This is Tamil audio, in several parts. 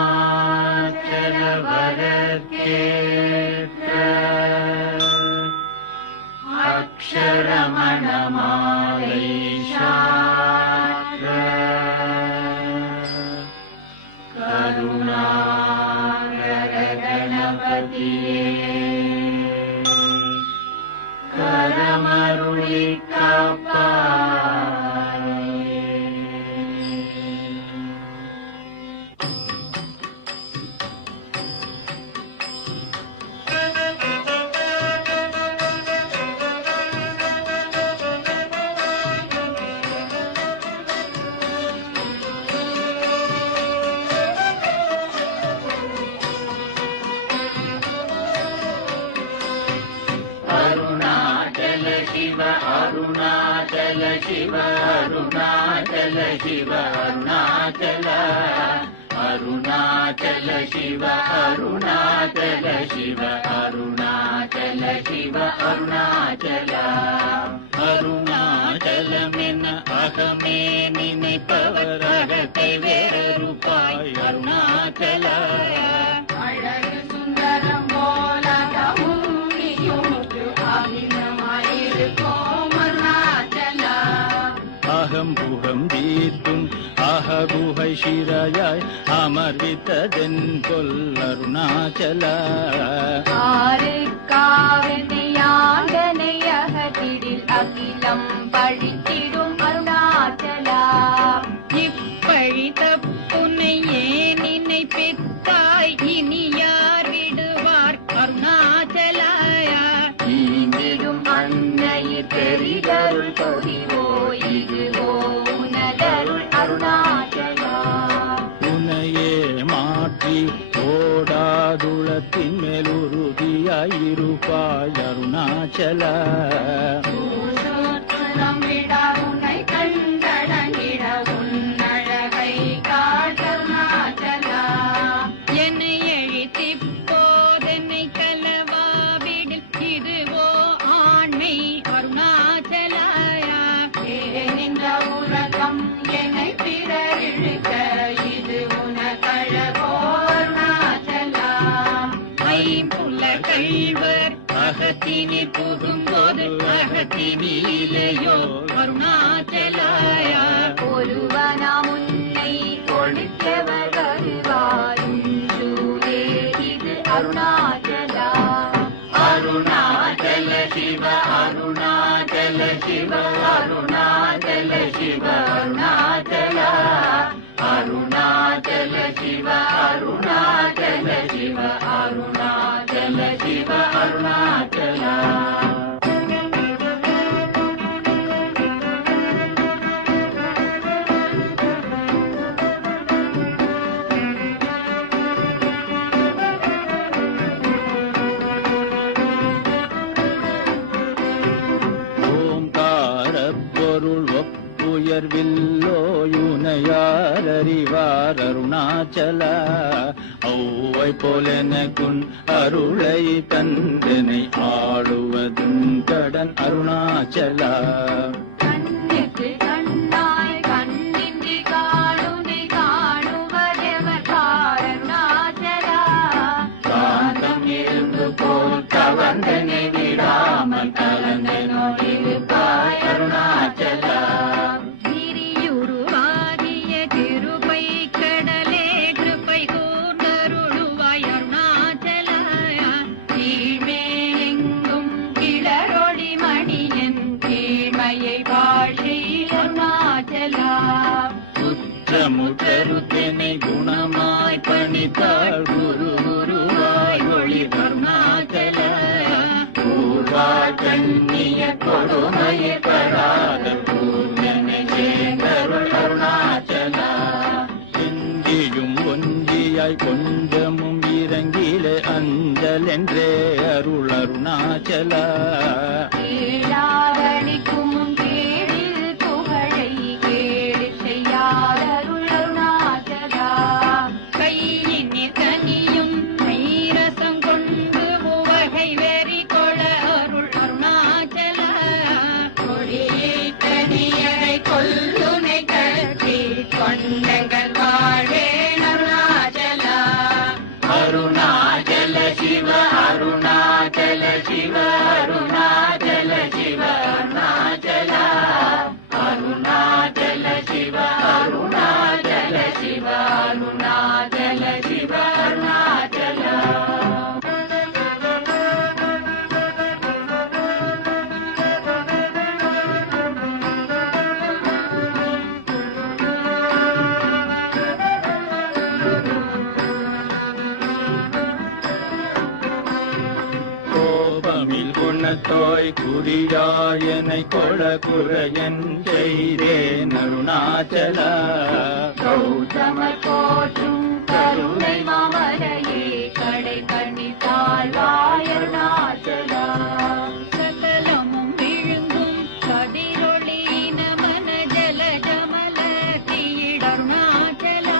அருணாச்சல வரக்கேற்ற அக்ஷரமணமாலை சாற்ற கருணாகர கணபதியே கரமருளி காப்பாயே. அருணாச்சல சிவ அருணாச்சல சிவ அருணாச்சல சிவ அருணாச்சல அருணாச்சல சிவ அருணாச்சல சிவ அருணாச்சல சிவ அருணாச்சல அருணாச்சலமென அகமே நினைப்பவர் அகத்தை வேறறுப்பாய் அருணாச்சல அழகு சுந்தரம் போலகமும் நீயுமுக்கு அபிநமாயிருக்கும் அருணாச்சல அகம் புகம் தீர்த்தும் அககுகை சிறையாய் அமர்வித்ததென் கொல் அருணாச்சல ஆறுக்காவென்னையாங்கனை அகத்திடில் அகிலம் பழித்திடும் அருணாச்சல இப்பழி தப்புனை ஏன் நினைப்பித்தாய் இனி யார் விடுவார் அருணாச்சல ஈந்திடும் அன்னையில் பெரிதருள் பொறிவோ இதுவோ உனதருள் அருணாச்சலா உனையே மாற்றி ஓடாதுளத்தின் மேல் உறுதியாயிருப்பாய் அருணாச்சல உன்னை கண்டடங்கிட உன்னழகை காட்டருணாச்சலா என்னை எழுத்தி போதென்னை கலவாவிடில் இதுவோ ஆண்மை அருணாச்சலாயா நின்ற உலகம் என்னை பிறரிழுக்க இது உனக்கழகோ அருணாச்சலா ஐம்புல கள்வர் அகத்தினி புகும்போது அகத்தினிலேயோ அருணாச்சலாயா ஒருவனாம் உன்னை கொடுத்தவர் வருவாயும் சூரே இது அருணாச்சலா அருணாச்சல சிவ அருணாச்சல சிவ அருணாச்சல சிவ அருணாச்சல அருணாச்சல சிவ அருணாச்சல சிவ அருணாச்சல சிவ அருணாச்சல பொருள் ஒப்புயர்வில்லோயுனையார் அறிவார் அருணாச்சல ஔவை போலெனக்குன் அருளை தந்தனை ஆளுவதும் கடன் அருணாச்சல கண்ணுக்கு கண்ணாய் கண்ணின்றி காணுனை காணுவதெவர் அருணாச்சலா காந்தம் இருந்து போல் கவர்ந்தனை விடாமல் கலந்தனோடிருப்பாய் அருணாச்சலா திரியுருவாகிய திருப்பை கடலே கிருப்பை கூர்ந்தருளுவாய் அருணாச்சலா கீழ்மே எங்கும் கிளரொளி மணியன் கீழ்மையை வாழ்கை அருணாச்சலா குற்றமுற்றருத்தனை குணமாய் பணித்தாள் குரு குருவாய் ஒளி அருணாச்சலா கண்ணிய கொடுமையை படாத பூர்ணனை சேர்ந்தருள் அருணாச்சலா செந்தியும் ஒன்றியாய் கொஞ்சமும் இறங்கிலே அஞ்சல் என்றே அருள் அருணாச்சலா கேளாதளிக்கும் கேடில் புகழை கேடு செய்யாதருள் அருணாச்சலா கையின் தனியும் மைரசம் கொண்டு உவகை வெறி கொள அருள் அருணாச்சலா கொடியை தனியரை கொல்லுனை கட்டி கொண்டங்கள் வாழே கொட்டோய் குறியாயனை கொள குறையன் செய்தேன் அருணாச்சல. கௌதமர் போற்றும் கருணை மாமலையே கடை கண்ணி தாழ்வாய் அருணாச்சலா. சகலமும் விழுங்கும் கதிரொளி நமன ஜல ஜமல தீடருணாச்சலா.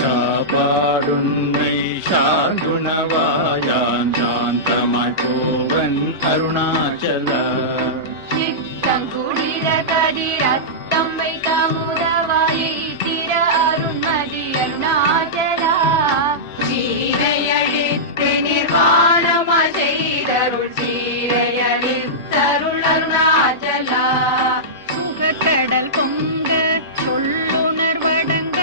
சாபாடுன்னை சாங்குணவாயான் சாந்தமாய் போவன் அருணாச்சல. சித்தங்குடிர கதிரத்தம் வைத்த முதவாயை திர அருண்மதி அருணாச்சலா. சீரையழித்து நிர்வாணமாய் செய்தருள் சீரையழித்தருள் அருணாச்சலா. சுகக்கடல் பொங்க சொல்லுணர்வடங்க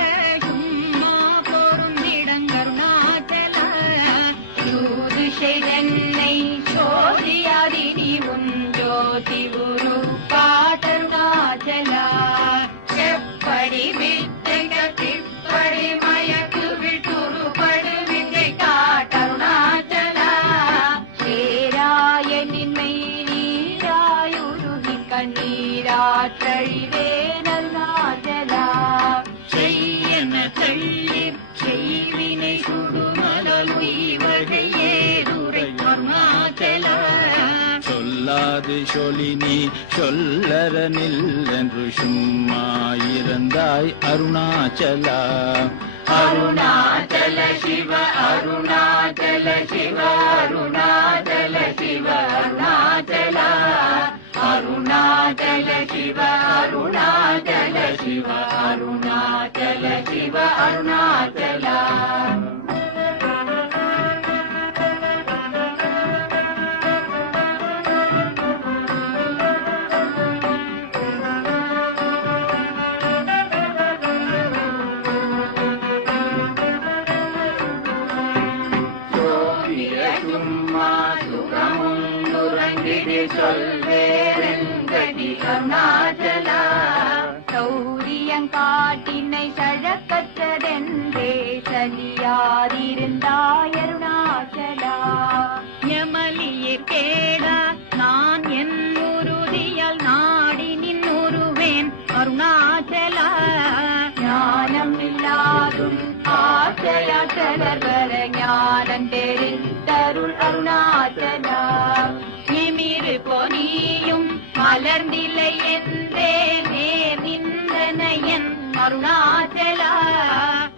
சும்மா பொருந்திடங்கருணாச்சலா. யூது செய்தென்னை சோதியாதி நீ உன் ஜோதி குரு காட்டருணாச்சலா. செப்படி வித்தைக திப்படி மயக்கு விட்டுருபடு வித்தை காட்டருணாச்சலா. சேராய நின்மை நீராயுருகி கண்ணீராற்றழிவேன் அருணாச்சலா. செய்யன தள்ளீர் செய்வினை சுடுமலல் உய்வகை ஏதுரை அருணாச்சலா. சொல்லாது சொலினி சொல்லரனில் என்று சும்மா இருந்தாய் அருணாச்சலா. அருணாச்சல சிவ அருணாச்சல சிவ அருணாச்சல சிவ அருணாச்சலா. அருணாச்சல சிவ அருணாச்சல சிவ அருணாச்சல சிவ அருணாச்சலா. சும்மா சுகமும் நுரங்கிடி சொல்வேரெங்கடி அருணாச்சலா. சௌரியங்காட்டினை சழக்கற்றதென்றே சலியாதிருந்தாய் அருணாச்சலா. யமலியர் கேடா நான் என் உறுதியால் நாடி நின்னுருவேன் அருணாச்சலா. ஞானம் இல்லாதும் ஆச்சயாச்சலர் வர ஞானம் தெரிந்தருள் அருணாச்சலா. நிமிரு பொனியும் மலர்ந்தில்லை என்றே நேர் நின்றனையன் அருணாச்சலா.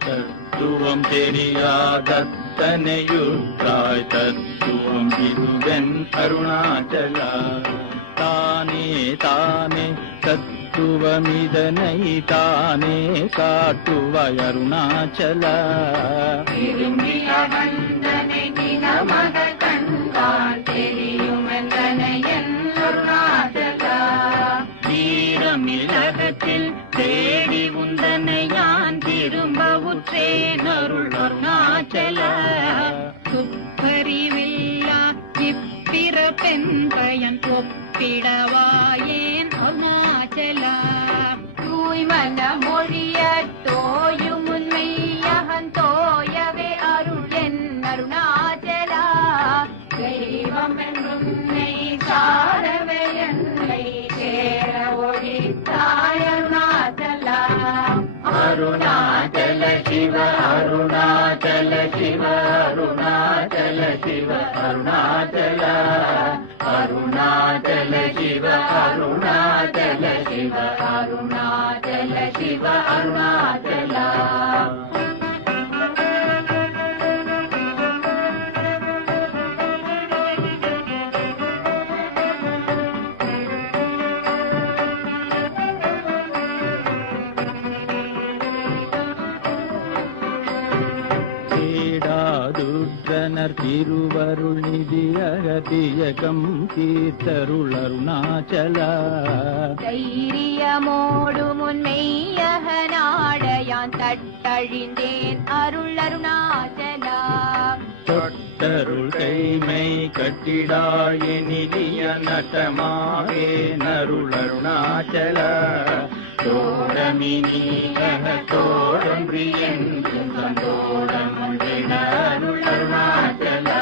தத்துவம் தெரியாதத்தனையுற்றாய் தத்துவம் இதுவென் அருணாச்சலா. தானே தானே தத்துவமிதனை தானே காட்டுவாய் அருணாச்சலா. விரும்பிய வந்தனை தினமக கண்டால் தெரியும் என்றனையன் அருணாச்சலா. வீரமிலகத்தில் தேடி உந்தனை யான் திரும்ப உற்றேன் அருள் அருணாச்சலா. துப்பறிவில்லா இப்பிறப்பெண் பயன் ஒப்பிடவாயேன் அருணாச்சலா. தூய்மன மொழிய தோயும் உண்மையகன் தோயவே அருள் என் அருணாச்சலா. தெய்வம் என்றுன்னை சாரவே என்னை சேர ஒழித்தாய் அருணாச்சலா. அருணாச்சல சிவ அருணாச்சல சிவ அருணாச்சல சிவ அருணாச்சலா. அருணாச்சல சிவ அருணாச்சல சிவ அருணாச்சல சிவ அருணாச்சலா. தேடாதுற்றனர் திருவருள் நிதி அகதியகம் தீர்த்தருள் அருணாச்சலா. தைரியமோடு முன்மெய்யக நாடையான் தட்டழிந்தேன் அருள் அருணாச்சலா. தொட்டருள் கைமை கட்டிடாய நிதிய நட்டமாகே நருள் அருணாச்சலா. தோடமினி தோழன்றி என்றும் சந்தோடம் அருள் அருணாச்சலா.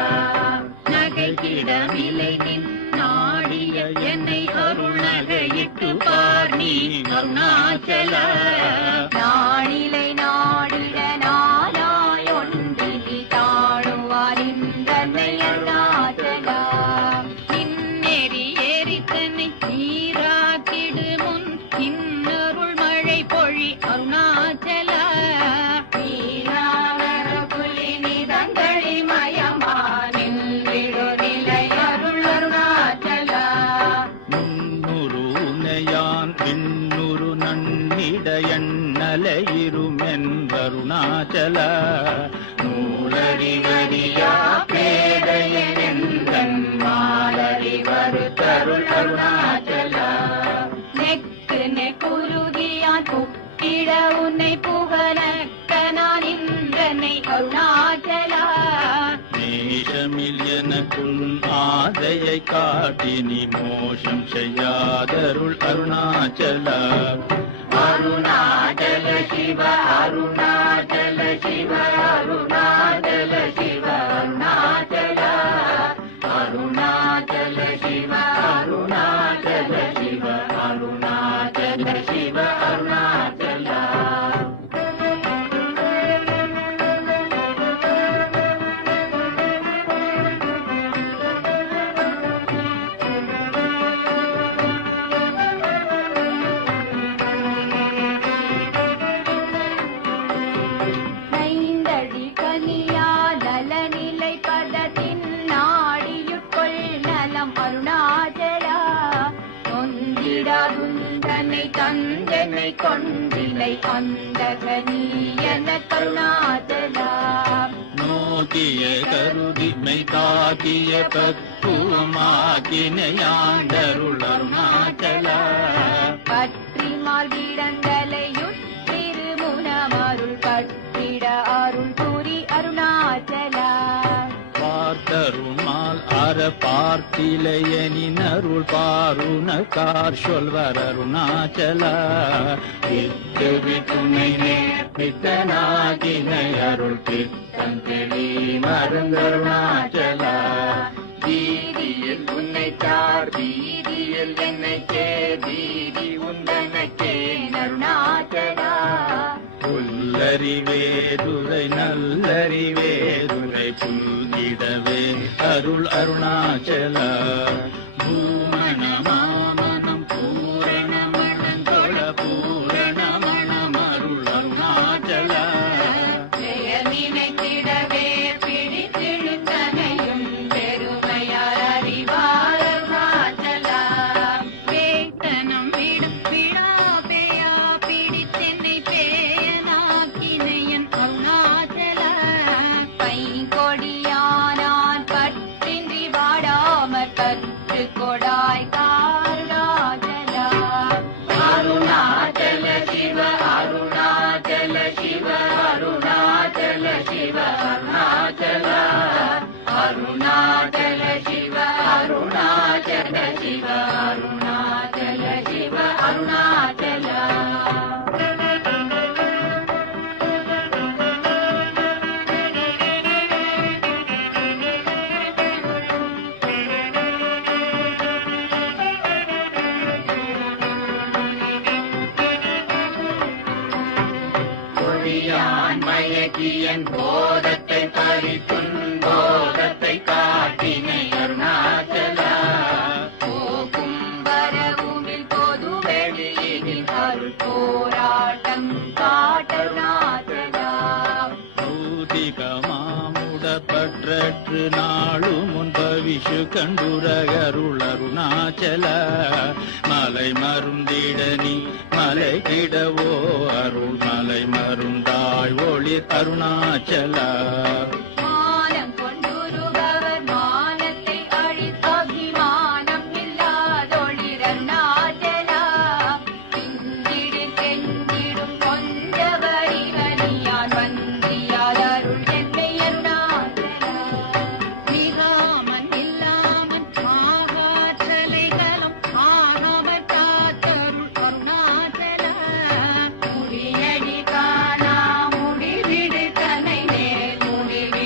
நகைக்கிடமில்லை நின் என்றருணாச்சல நூலறிவறியா பேதையென்றன் மாலறிவரு தருள் அருணாச்சல நெக்கு நெக்குருகியான் புக்கிட உன்னை புகழக்க நான் இன்றனை அருணாச்சலா நேசமில் எனக்குள் ஆதையை காட்டி நீ மோசம் செய்யாதருள் அருணாச்சல அருணாச்சல சிவ அருணாச்சல சிவ அருணாச்சல சிவ அருணாச்சல அருணாச்சல சிவ அருணாச்சல சிவ அருணாச்சல சிவ அருணாச்சல தந்தனை கொண்டிலை அந்தகனீயன கருணாச்சலா நோக்கிய கருதிமை தாக்கிய பக்குவமாக்கினையாண்டருள் அருணாச்சல பற்றி மார்பிடங்களையுற்றிருமுனமருள் பற்றிட அருள் புரி அருணாச்சலா பார்த்தருமால் அற பார்த்திலையனின் அருள் பாருணக்கார் சொல்வர் அருணாச்சல விட்டு விட்டுனை நேர்பித்தனாகினை அருள் பித்தன் தெளி மருந்தருணாச்சல வீதியில் உன்னை சார் வீதியில் என்னை கே வீதி உந்தனக்கே அருணாச்சலா புல்லறிவேதுரை நல்லறிவேதுரை புல்கிடவே அருள் அருணாச்சல பூமண மாமனம் பூரணமணந்தொழ பூரணமணம் அருள் அருணாச்சல நினைத்திடவே பிடித்திழுத்தனையும் பெருமையார் அறிவார் அருணாச்சலா வேத்தனம் விடும் விடா பேயா பிடித்தென்னை பேயனாக்கினையன் அருணாச்சலா பைங்கொடியானான் பற்றின்றி வாடாமற் கற்று கொடாய் காருணாச்சலா அருணாச்சல சிவ அருணாச்சல சிவ அருணாச்சல சிவ அருணாச்சல அருணாச்சல சிவ அருணாச்சல சிவ அருணாச்சல சிவ அருணாச்சல மயக்கியன் போதத்தை பறித்துன் போதத்தை காட்டினை அருணாச்சல போகும் வரவுமில் பொது வெளியில் அருள் போராட்டம் காட்டருணாச்சலா பற்றற்று நாளும் முன் பவிஷு கண்டுரகருள் அருணாச்சல மலை மருந்திட நீ மலை கிடவோ அருள் மலை மருந்தாய் ஒளிர் அருணாச்சல மானம் கொண்டுருபவர் மானத்தை அழித்து அபிமானம் இல்லாதொளிர் அருணாச்சலா பிந்திடு செஞ்சிடும் கொஞ்ச வரிவனியான் வந்தியால் அருள் என்னை அருணாச்சலா மிகாமன் இல்லாமன் ஆகாற்றலைகளும் ஆகவர் காத்தருள் அருணாச்சலா முடியடி காணா முடிவிடு தனை நேர் முடிவிடு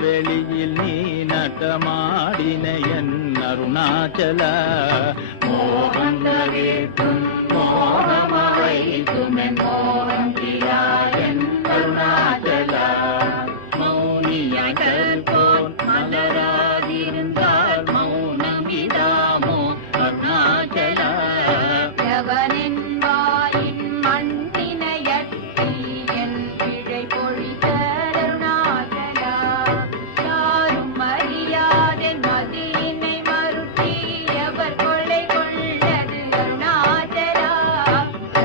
வெளியில் நீ நட்டமாடின என் அருணாச்சல மோகந்தவேற்றும் மோகமவை துமென் மோகம் கிராயன் அருணாச்சல மௌனியாய் கற்போன் மலராதிருந்தால் மௌனமிதாமோ அருணாச்சல எவனின் வாயின் மண்ணினையட்டி என் பிழை பொழித்த அருணாச்சலா யாரும் அறியாதென் மதியினை மறுட்டி எவர் கொள்ளை கொண்டது அருணாச்சலா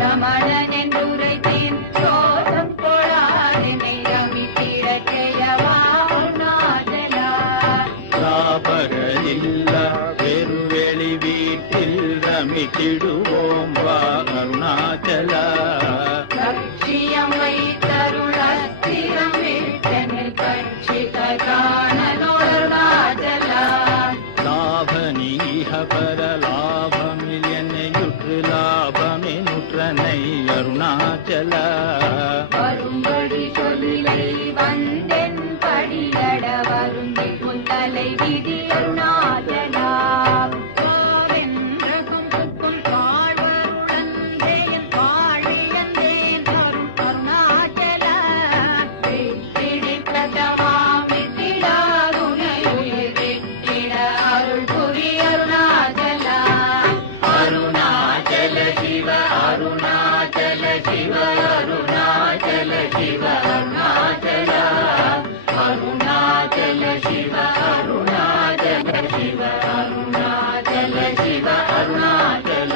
ரமணன் என்றுரைத்தேன் ரோசம் கொளாதெனை ரமித்திடச் செய்யவா அருணாச்சலா ராபகலில்லா பெருவெளி வீட்டில் ரமித்திடுவோம் வா அருணாச்சலா லட்சியம் வைத்தருள் அஸ்திரம் விட்டனில் கட்சித காணனோருணாச்சலா லாபனீக பரலாபமில் என்னையுற்று லாபமெனுற்றனை அருணாச்சலா வரும்படி சொல்லை வந்தென் படியட வருந்தி முந்தலை விதி அருணாச்சலா வாவென்றகும் புக்கும் வாழ்வருளந்தேன் வாழியந்தேன் அருள் அருணாச்சலா வெற்றிடி பிரதமாம் விட்டிடாதுனை உயிர் வெற்றிட அருள் புரி அருணாச்சலா அருணாச்சல சிவ அருணாச்சல சிவ அருணாச்சல சிவ அருணாச்சல அருணாச்சல சிவ அருணாச்சல சிவ அருணாச்சல சிவ அருணாச்சல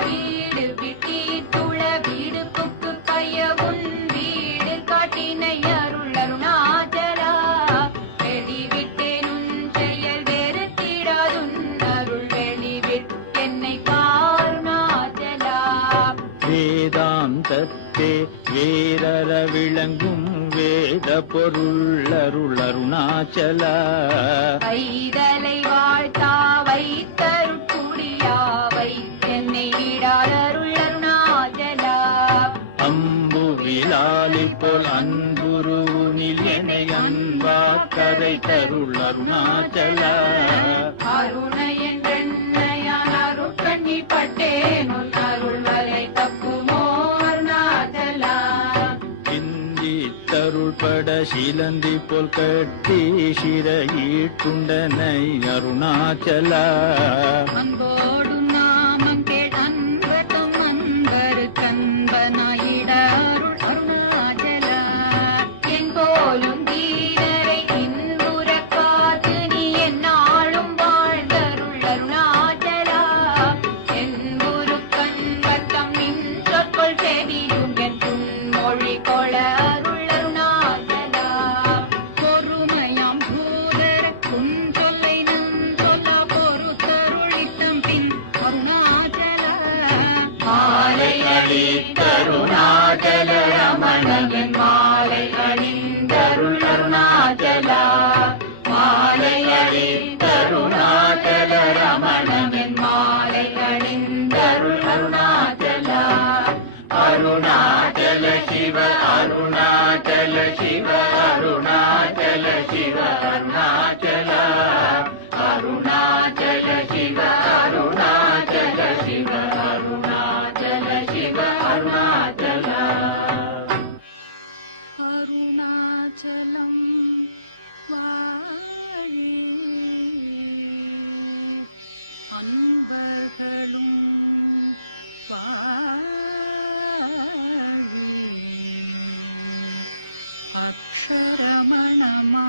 வீடு விட்டி துள வீடு புக்கு பையவுன் வீடு காட்டினை அருள் அருணாச்சலா வெளிவிட்டேனுன் செயல் வெறுத்திடாதுன் அருள் வெளிவிட் என்னை காருணாச்சலா வேதாந்தத்தே வேரற விளங்கும் வேத பொருள் அருள் அருணாச்சலா வைதலை வாழ்த்தா வைத்தருட்குடியா வைத்தென்னை விடார் அருள் அருணாச்சலா அம்பு விலாலி போல் அன்புருனில் என்னை அன்பா கரை தருள் அருணாச்சலா அருண என்றென்னையான் அருட்கண்ணி பட்டேன் உன் அருள் வரை தப்புமோ அருணாச்சலா சிந்தித்தருள் பட சிலந்தி போல் கட்டி சிறையீட்டுண்டனை அருணாச்சலா அன்போடும் நாமம் கேள் அன்பட்டும் அன்பரு கண்பனாயிட அருள் அருணாச்சலா என் போலும் தீரரை இன்புற காத்து நீ என்னாலும் வாழ்ந்தருள் அருணாச்சலா என் குரு கண்பத்தம் நின் சொற்கொள் செவியும் என் மொழி கொள அருள் அருணாச்சலா பொறுமையாம் பூதர உன் சொல்லை நம் சொல்ல பொறுத்தருளித்தம் பின் அருணாச்சலா மாலை அளித்தருணாச்சல ரமணன் மாலை அணிந்தருள் அருணாச்சலா மாலை அளித்தருணாச்சல ரமணன் மாலை அணிந்தருள் அருணாச்சலா அருணாச்சல சிவ அருணாச்சல சிவ அருணாச்சல சிவ அருணாச்சல அருணாச்சல சிவ அருணாச்சல சிவ அருணாச்சல சிவ அருணாச்சல அருணாச்சலம் வாழி அன்பர்களும் வாழி அக்ஷரமணமா